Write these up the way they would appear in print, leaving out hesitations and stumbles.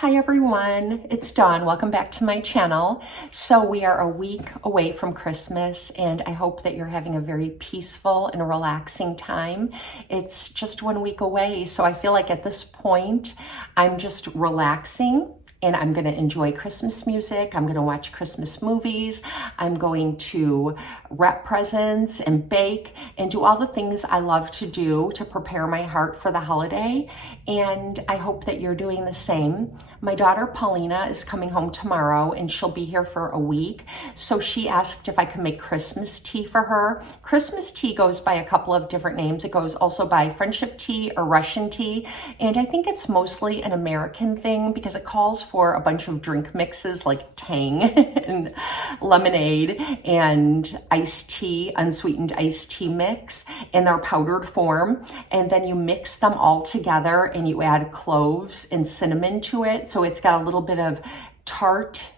Hi everyone, it's Dawn. Welcome back to my channel. So we are a week away from Christmas and I hope that you're having a very peaceful and relaxing time. It's just 1 week away, so I feel like at this point I'm just relaxing and I'm going to enjoy Christmas music. I'm going to watch Christmas movies. I'm going to wrap presents and bake and do all the things I love to do to prepare my heart for the holiday. And I hope that you're doing the same. My daughter Paulina is coming home tomorrow and she'll be here for a week. So she asked if I could make Christmas tea for her. Christmas tea goes by a couple of different names. It goes also by friendship tea or Russian tea. And I think it's mostly an American thing because it calls for a bunch of drink mixes like Tang and lemonade and iced tea, unsweetened iced tea mix in their powdered form. And then you mix them all together and you add cloves and cinnamon to it. So it's got a little bit of tart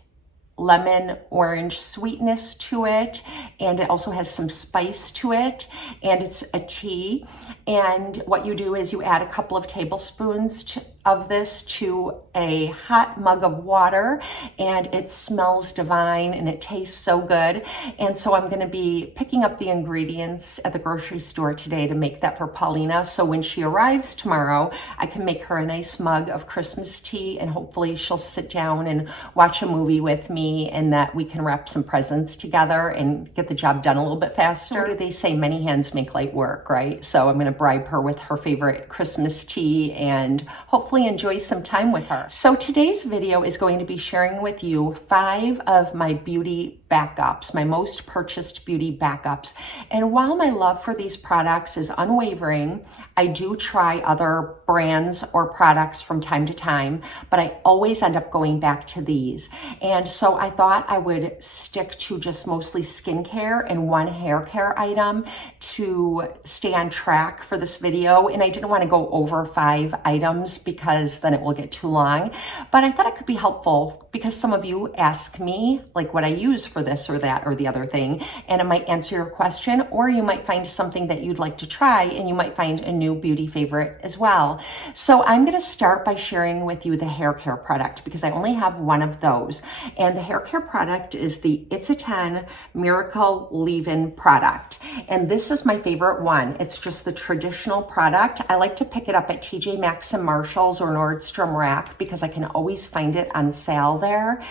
lemon orange sweetness to it, and it also has some spice to it, and it's a tea. And what you do is you add a couple of tablespoons of this to a hot mug of water, and it smells divine and it tastes so good. And so I'm going to be picking up the ingredients at the grocery store today to make that for Paulina, so when she arrives tomorrow I can make her a nice mug of Christmas tea, and hopefully she'll sit down and watch a movie with me and that we can wrap some presents together and get the job done a little bit faster. So they say many hands make light work, right? So I'm going to bribe her with her favorite Christmas tea and hopefully enjoy some time with her. So today's video is going to be sharing with you 5 of my beauty backups, my most purchased beauty backups. And while my love for these products is unwavering, I do try other brands or products from time to time, but I always end up going back to these. And so I thought I would stick to just mostly skincare and one hair care item to stay on track for this video. And I didn't want to go over 5 items because then it will get too long, but I thought it could be helpful because some of you ask me like what I use for this or that or the other thing, and it might answer your question, or you might find something that you'd like to try and you might find a new beauty favorite as well. So I'm going to start by sharing with you the hair care product because I only have one of those, and the hair care product is the It's a 10 Miracle Leave-In product, and this is my favorite one. It's just the traditional product. I like to pick it up at TJ Maxx and Marshalls or Nordstrom Rack because I can always find it on sale there.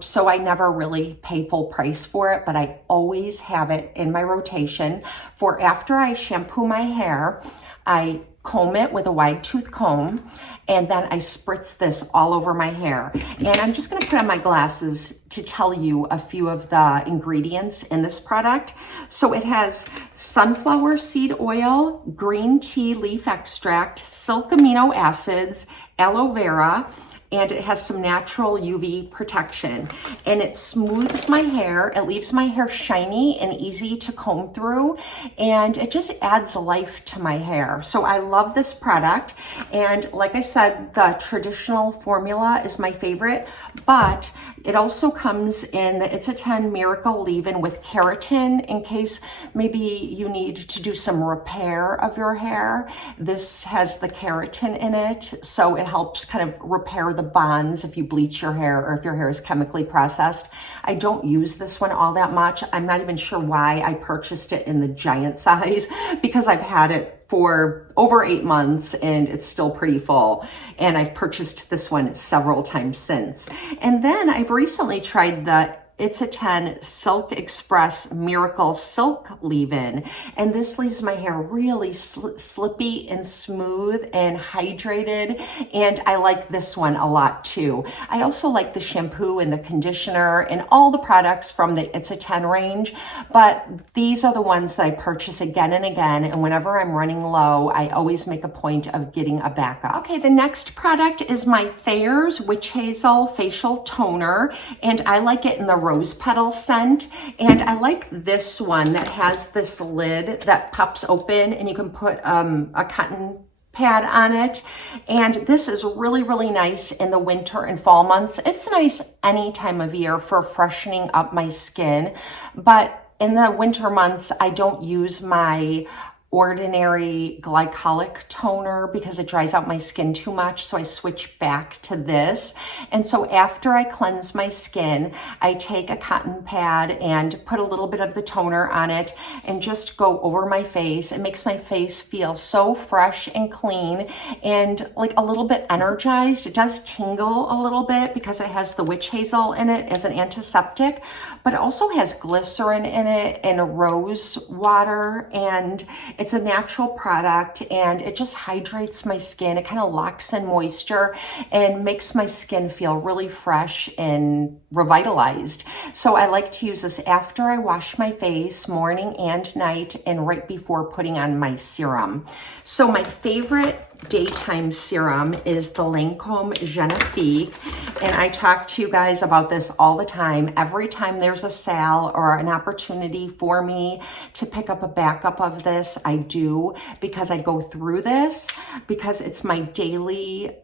So I never really pay full price for it, but I always have it in my rotation for after I shampoo my hair. I comb it with a wide tooth comb, and then I spritz this all over my hair. And I'm just going to put on my glasses to tell you a few of the ingredients in this product. So it has sunflower seed oil, green tea leaf extract, silk amino acids, aloe vera, and it has some natural UV protection, and it smooths my hair. It leaves my hair shiny and easy to comb through, and it just adds life to my hair. So I love this product, and like I said, the traditional formula is my favorite, but it also comes in the It's a 10 Miracle Leave-In with keratin in case maybe you need to do some repair of your hair. This has the keratin in it, so it helps kind of repair the bonds if you bleach your hair or if your hair is chemically processed. I don't use this one all that much. I'm not even sure why I purchased it in the giant size because I've had it for over 8 months and it's still pretty full. And I've purchased this one several times since. And then I've recently tried the It's a 10 Silk Express Miracle Silk Leave-In, and this leaves my hair really slippy and smooth and hydrated, and I like this one a lot too. I also like the shampoo and the conditioner and all the products from the It's a 10 range, but these are the ones that I purchase again and again, and whenever I'm running low, I always make a point of getting a backup. Okay, the next product is my Thayer's Witch Hazel Facial Toner, and I like it in the rose petal scent, and I like this one that has this lid that pops open and you can put a cotton pad on it, and this is really, really nice in the winter and fall months. It's nice any time of year for freshening up my skin, but in the winter months I don't use my ordinary glycolic toner because it dries out my skin too much, so I switch back to this. And so after I cleanse my skin, I take a cotton pad and put a little bit of the toner on it and just go over my face. It makes my face feel so fresh and clean and like a little bit energized. It does tingle a little bit because it has the witch hazel in it as an antiseptic, but it also has glycerin in it and rose water, and it's a natural product and it just hydrates my skin. It kind of locks in moisture and makes my skin feel really fresh and revitalized. So I like to use this after I wash my face, morning and night, and right before putting on my serum. So my favorite daytime serum is the Lancome Genifique, and I talk to you guys about this all the time. Every time there's a sale or an opportunity for me to pick up a backup of this, I do, because I go through this because it's my daily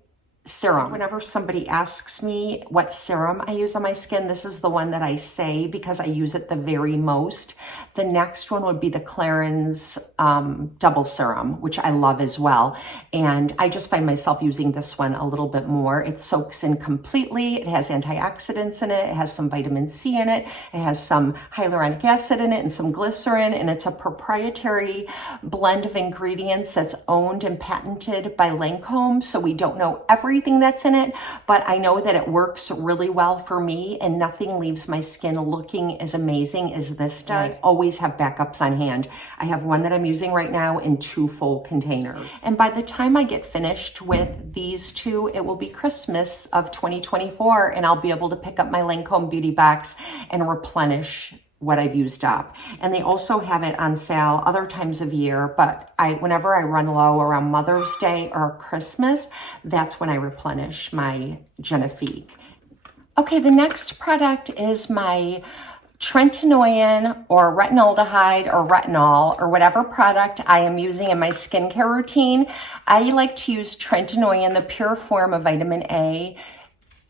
serum. Whenever somebody asks me what serum I use on my skin, this is the one that I say because I use it the very most. The next one would be the Clarins Double Serum, which I love as well. And I just find myself using this one a little bit more. It soaks in completely. It has antioxidants in it. It has some vitamin C in it. It has some hyaluronic acid in it and some glycerin. And it's a proprietary blend of ingredients that's owned and patented by Lancome. So we don't know everything that's in it, but I know that it works really well for me, and nothing leaves my skin looking as amazing as this does. I always have backups on hand. I have one that I'm using right now in 2 full containers. And by the time I get finished with these 2, it will be Christmas of 2024, and I'll be able to pick up my Lancome Beauty Box and replenish what I've used up. And they also have it on sale other times of year, but whenever I run low around Mother's Day or Christmas, that's when I replenish my Genifique. Okay, the next product is my tretinoin or retinaldehyde or retinol or whatever product I am using in my skincare routine. I like to use tretinoin, the pure form of vitamin A,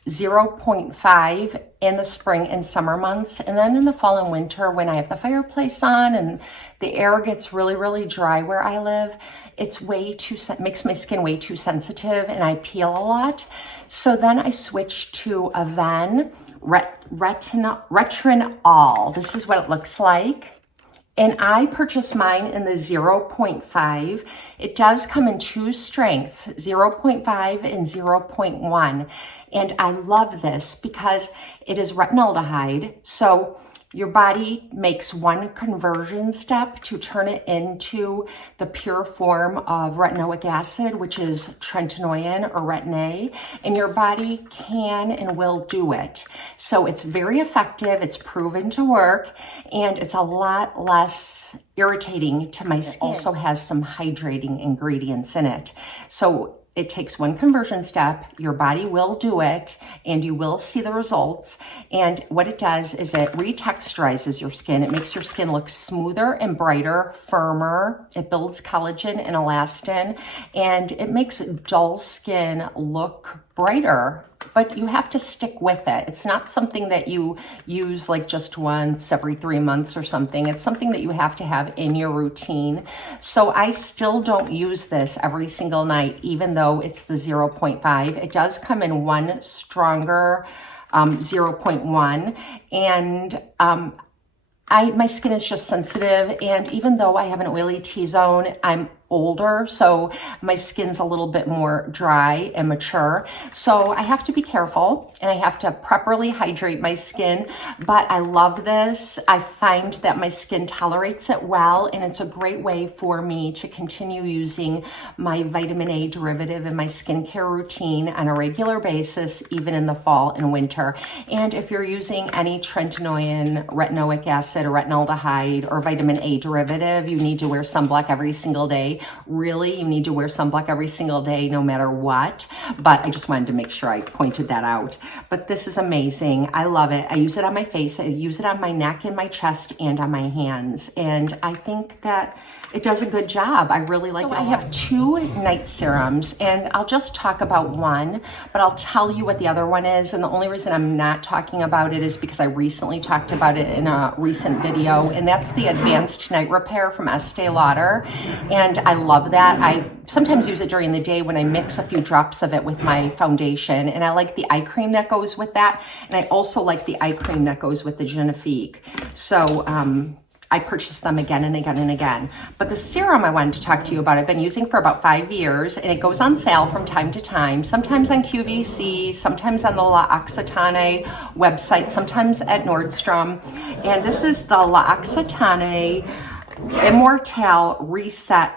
0.5 in the spring and summer months. And then in the fall and winter, when I have the fireplace on and the air gets really, really dry where I live, it's makes my skin way too sensitive and I peel a lot. So then I switch to Avène Retinol. This is what it looks like. And I purchased mine in the 0.5. It does come in 2 strengths, 0.5 and 0.1. And I love this because it is retinaldehyde. So your body makes one conversion step to turn it into the pure form of retinoic acid, which is tretinoin or Retin-A, and your body can and will do it. So it's very effective, it's proven to work, and it's a lot less irritating to my skin. It also has some hydrating ingredients in it. So it takes one conversion step, your body will do it, and you will see the results. And what it does is it retexturizes your skin. It makes your skin look smoother and brighter, firmer. It builds collagen and elastin, and it makes dull skin look brighter. But you have to stick with it. It's not something that you use like just once every 3 months or something. It's something that you have to have in your routine. So I still don't use this every single night, even though it's the 0.5. It does come in one stronger 0.1. And my skin is just sensitive. And even though I have an oily T-zone, I'm older, so my skin's a little bit more dry and mature. So I have to be careful and I have to properly hydrate my skin, but I love this. I find that my skin tolerates it well, and it's a great way for me to continue using my vitamin A derivative in my skincare routine on a regular basis, even in the fall and winter. And if you're using any tretinoin, retinoic acid, or retinaldehyde, or vitamin A derivative, you need to wear sunblock every single day really, you need to wear sunblock every single day, no matter what. But I just wanted to make sure I pointed that out. But this is amazing. I love it. I use it on my face. I use it on my neck and my chest and on my hands. And I think that it does a good job. I really like it. I have 2 night serums, and I'll just talk about one, but I'll tell you what the other one is. And the only reason I'm not talking about it is because I recently talked about it in a recent video, and that's the Advanced Night Repair from Estee Lauder. And I love that. I sometimes use it during the day when I mix a few drops of it with my foundation. And I like the eye cream that goes with that. And I also like the eye cream that goes with the Genifique. So, I purchased them again and again and again. But the serum I wanted to talk to you about, I've been using for about 5 years, and it goes on sale from time to time, sometimes on QVC, sometimes on the L'Occitane website, sometimes at Nordstrom. And this is the L'Occitane Immortelle Reset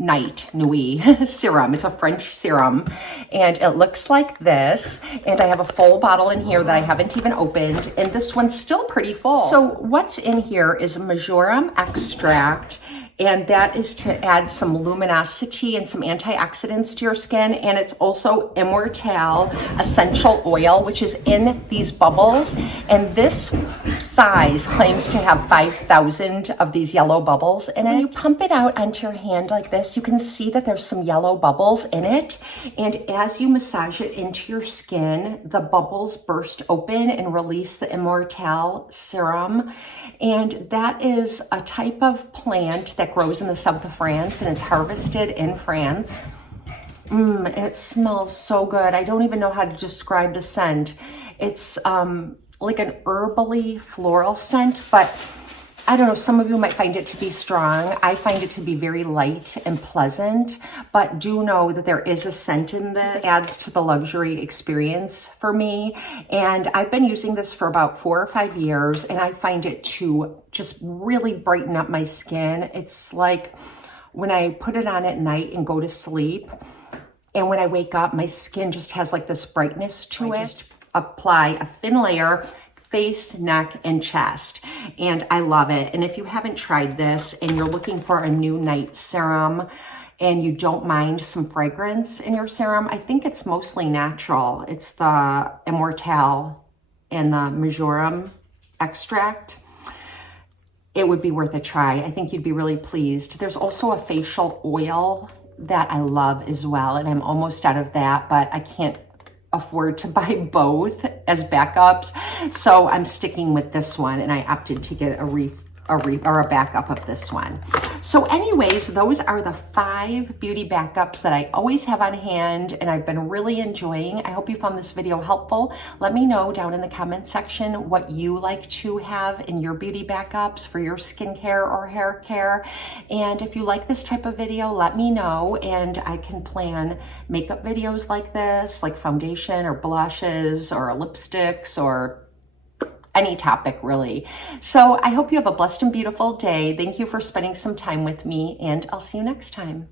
Night Nuit serum. It's a French serum, and it looks like this. And I have a full bottle in here that I haven't even opened, and this one's still pretty full. So what's in here is marjoram extract, and that is to add some luminosity and some antioxidants to your skin. And it's also Immortelle essential oil, which is in these bubbles. And this size claims to have 5,000 of these yellow bubbles in it. When you pump it out onto your hand like this, you can see that there's some yellow bubbles in it. And as you massage it into your skin, the bubbles burst open and release the Immortelle serum. And that is a type of plant that grows in the south of France, and it's harvested in France. And it smells so good. I don't even know how to describe the scent. It's like an herbally floral scent, but I don't know, some of you might find it to be strong. I find it to be very light and pleasant, but do know that there is a scent in this. It adds to the luxury experience for me. And I've been using this for about 4 or 5 years, and I find it to just really brighten up my skin. It's like when I put it on at night and go to sleep, and when I wake up, my skin just has like this brightness to it. Just apply a thin layer, face, neck, and chest. And I love it. And if you haven't tried this and you're looking for a new night serum and you don't mind some fragrance in your serum, I think it's mostly natural. It's the Immortelle and the marjoram extract. It would be worth a try. I think you'd be really pleased. There's also a facial oil that I love as well, and I'm almost out of that, but I can't afford to buy both as backups, so I'm sticking with this one, and I opted to get a backup of this one. So anyways, those are the 5 beauty backups that I always have on hand, and I've been really enjoying. I hope you found this video helpful. Let me know down in the comment section what you like to have in your beauty backups for your skincare or hair care. And if you like this type of video, let me know, and I can plan makeup videos like this, like foundation or blushes or lipsticks or any topic really. So I hope you have a blessed and beautiful day. Thank you for spending some time with me, and I'll see you next time.